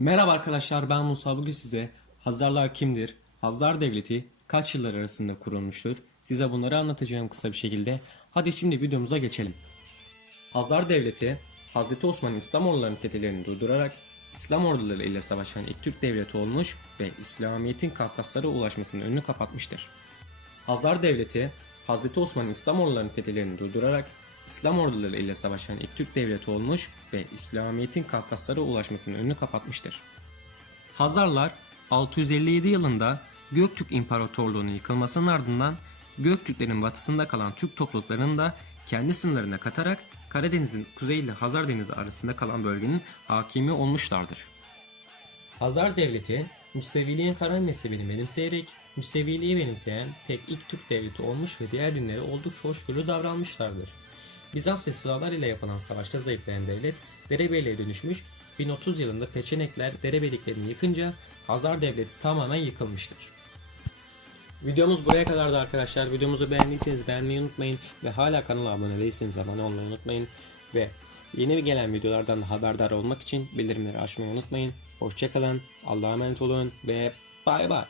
Merhaba arkadaşlar ben Musa bugün size Hazarlar kimdir? Hazar Devleti kaç yıllar arasında kurulmuştur? Size bunları anlatacağım kısa bir şekilde. Hadi şimdi videomuza geçelim. Hazar Devleti Hazreti Osman İslam ordularının fetihlerini durdurarak İslam orduları ile savaşan ilk Türk devleti olmuş ve İslamiyet'in Kafkaslara ulaşmasının önünü kapatmıştır. Hazar Devleti, Hazreti Osman İslam ordularının fetihlerini durdurarak İslam orduları ile savaşan ilk Türk devleti olmuş ve İslamiyet'in Kafkaslara ulaşmasının önünü kapatmıştır. Hazarlar 657 yılında Göktürk İmparatorluğu'nun yıkılmasının ardından Göktürklerin batısında kalan Türk topluluklarını da kendi sınırlarına katarak Karadeniz'in kuzey ile Hazar Denizi arasında kalan bölgenin hakimi olmuşlardır. Hazar Devleti, Museviliğin Karan mezhebini benimseyerek Museviliği benimseyen tek ilk Türk devleti olmuş ve diğer dinlere oldukça hoşgörülü davranmışlardır. Bizans ve Slavlar ile yapılan savaşta zayıflayan devlet derebeyliğe dönüşmüş, 1030 yılında Peçenekler derebeyliklerini yıkınca Hazar Devleti tamamen yıkılmıştır. Videomuz buraya kadardı arkadaşlar. Videomuzu beğendiyseniz beğenmeyi unutmayın ve hala kanala abone değilseniz abone olmayı unutmayın ve yeni gelen videolardan da haberdar olmak için bildirimleri açmayı unutmayın. Hoşçakalın, Allah'a emanet olun ve bay bay.